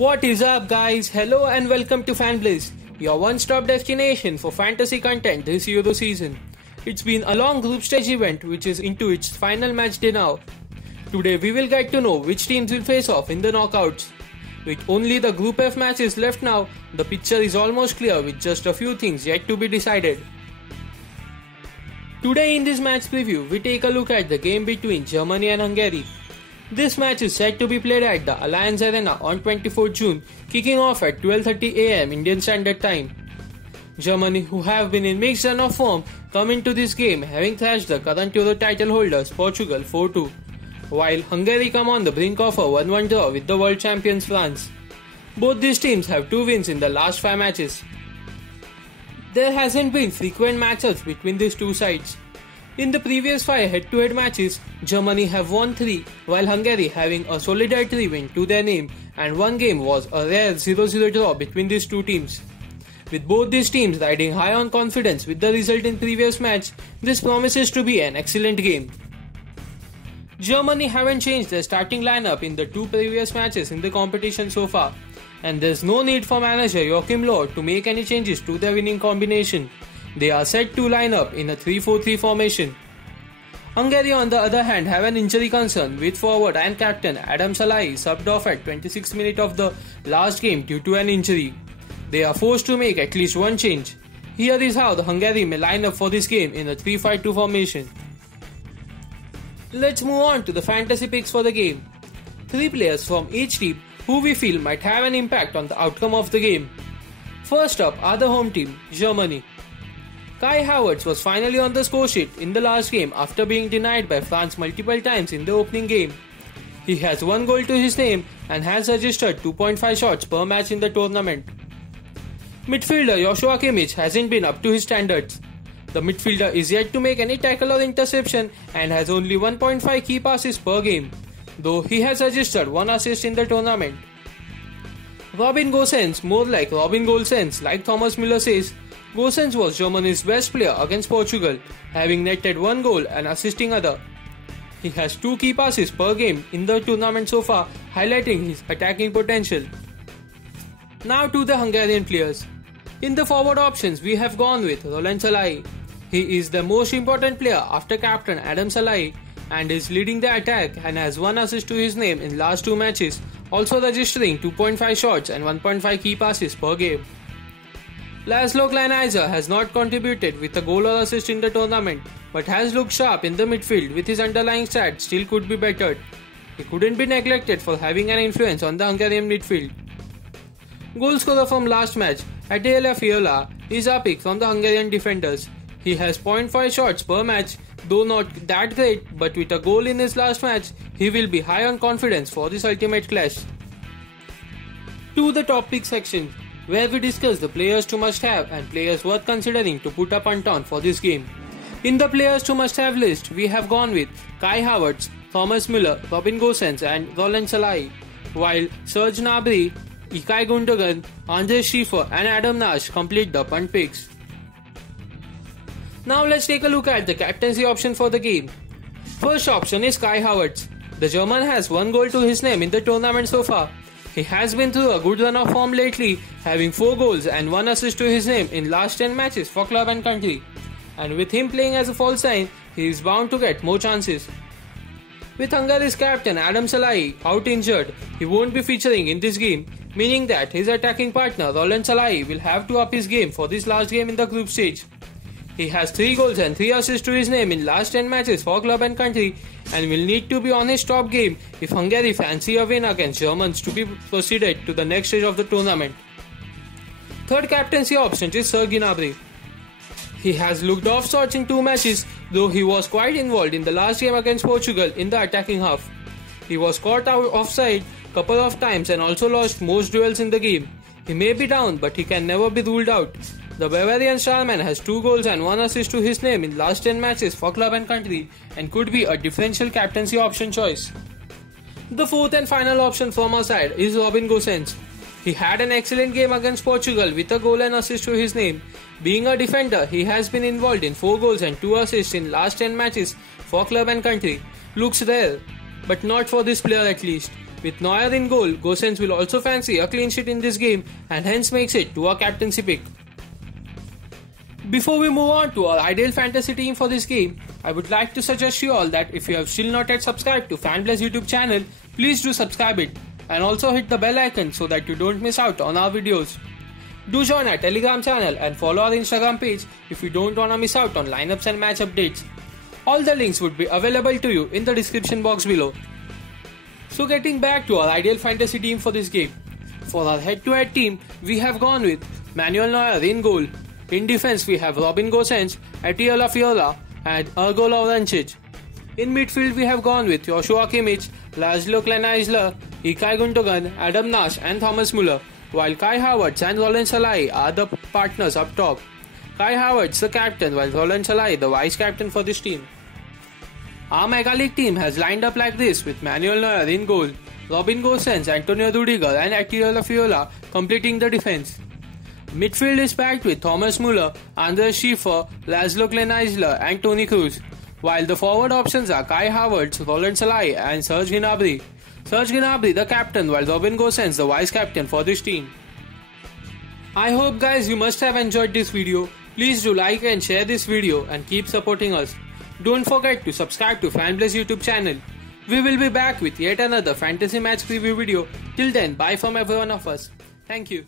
What is up, guys? Hello and welcome to FanBlaze, your one-stop destination for fantasy content this Euro season. It's been a long group stage event which is into its final match day now. Today we will get to know which teams will face off in the knockouts. With only the Group F matches left now, the picture is almost clear with just a few things yet to be decided. Today in this match preview, we take a look at the game between Germany and Hungary. This match is set to be played at the Allianz Arena on 24 June, kicking off at 12:30 am Indian Standard Time. Germany, who have been in mixed run of form, come into this game having thrashed the current Euro title holders Portugal 4-2, while Hungary come on the brink of a 1-1 draw with the world champions France. Both these teams have 2 wins in the last 5 matches. There hasn't been frequent matchups between these two sides. In the previous 5 head-to-head matches, Germany have won 3, while Hungary having a solidarity win to their name, and one game was a rare 0-0 draw between these two teams. With both these teams riding high on confidence with the result in previous match, this promises to be an excellent game. Germany haven't changed their starting lineup in the 2 previous matches in the competition so far, and there's no need for manager Joachim Löw to make any changes to their winning combination. They are set to line up in a 3-4-3 formation. Hungary on the other hand have an injury concern with forward and captain Adam Szalai subbed off at 26th minute of the last game due to an injury. They are forced to make at least one change. Here is how the Hungary may line up for this game in a 3-5-2 formation. Let's move on to the fantasy picks for the game. 3 players from each team who we feel might have an impact on the outcome of the game. First up are the home team, Germany. Kai Havertz was finally on the score sheet in the last game after being denied by France multiple times in the opening game. He has 1 goal to his name and has registered 2.5 shots per match in the tournament. Midfielder Joshua Kimmich hasn't been up to his standards. The midfielder is yet to make any tackle or interception and has only 1.5 key passes per game, though he has registered 1 assist in the tournament. Robin Gosens, more like Robin Gosens, like Thomas Müller says, Gosens was Germany's best player against Portugal, having netted 1 goal and assisting other. He has 2 key passes per game in the tournament so far, highlighting his attacking potential. Now to the Hungarian players. In the forward options, we have gone with Roland Szalai. He is the most important player after captain Adam Szalai and is leading the attack and has 1 assist to his name in last 2 matches, also registering 2.5 shots and 1.5 key passes per game. Laszlo Kleinheiser has not contributed with a goal or assist in the tournament, but has looked sharp in the midfield with his underlying stats still could be bettered. He couldn't be neglected for having an influence on the Hungarian midfield. Goalscorer from last match, Attila Fiola, is our pick from the Hungarian defenders. He has 0.5 shots per match, though not that great, but with a goal in his last match, he will be high on confidence for this ultimate clash. To the top pick section, where we discuss the players to must have and players worth considering to put a punt on for this game. In the players to must have list, we have gone with Kai Havertz, Thomas Müller, Robin Gosens and Roland Szalai, while Serge Gnabry, Ilkay Gundogan, André Schiffer and Adam Nash complete the punt picks. Now let's take a look at the captaincy option for the game. First option is Kai Havertz. The German has 1 goal to his name in the tournament so far. He has been through a good run of form lately, having 4 goals and 1 assist to his name in last 10 matches for club and country. And with him playing as a false 9, he is bound to get more chances. With Hungary's captain Adam Szalai out injured, he won't be featuring in this game, meaning that his attacking partner Roland Szalai will have to up his game for this last game in the group stage. He has 3 goals and 3 assists to his name in last 10 matches for club and country and will need to be on his top game if Hungary fancy a win against Germans to be proceeded to the next stage of the tournament. Third captaincy option is Serge Gnabry. He has looked off sorts in 2 matches, though he was quite involved in the last game against Portugal in the attacking half. He was caught out offside couple of times and also lost most duels in the game. He may be down, but he can never be ruled out. The Bavarian starman has 2 goals and 1 assist to his name in last 10 matches for club and country and could be a differential captaincy option choice. The fourth and final option from our side is Robin Gosens. He had an excellent game against Portugal with a goal and assist to his name. Being a defender, he has been involved in 4 goals and 2 assists in last 10 matches for club and country. Looks rare, but not for this player at least. With Neuer in goal, Gosens will also fancy a clean sheet in this game and hence makes it to our captaincy pick. Before we move on to our ideal fantasy team for this game, I would like to suggest you all that if you have still not yet subscribed to FanBlaze YouTube channel, please do subscribe it and also hit the bell icon so that you don't miss out on our videos. Do join our Telegram channel and follow our Instagram page if you don't wanna miss out on lineups and match updates. All the links would be available to you in the description box below. So getting back to our ideal fantasy team for this game. For our head-to-head team, we have gone with Manuel Neuer in goal. In defense, we have Robin Gosens, Attila Viola, and Ergo Lovrencic. In midfield, we have gone with Joshua Kimmich, Laszlo Klein-Eisler, Ilkay Gundogan, Adam Nash, and Thomas Müller, while Kai Havertz and Roland Salai are the partners up top. Kai Havertz the captain, while Roland Salai the vice-captain for this team. Our Mega League team has lined up like this with Manuel Neuer in goal, Robin Gosens, Antonio Rudiger, and Attila Viola completing the defense. Midfield is packed with Thomas Müller, Andreas Schiffer, Laszlo Klein-Eisler, and Toni Kroos, while the forward options are Kai Havertz, Roland Salai, and Serge Gnabry. Serge Gnabry the captain, while Robin Gosens the vice-captain for this team. I hope guys you must have enjoyed this video. Please do like and share this video and keep supporting us. Don't forget to subscribe to FanBlaze YouTube channel. We will be back with yet another fantasy match preview video. Till then, bye from every one of us. Thank you.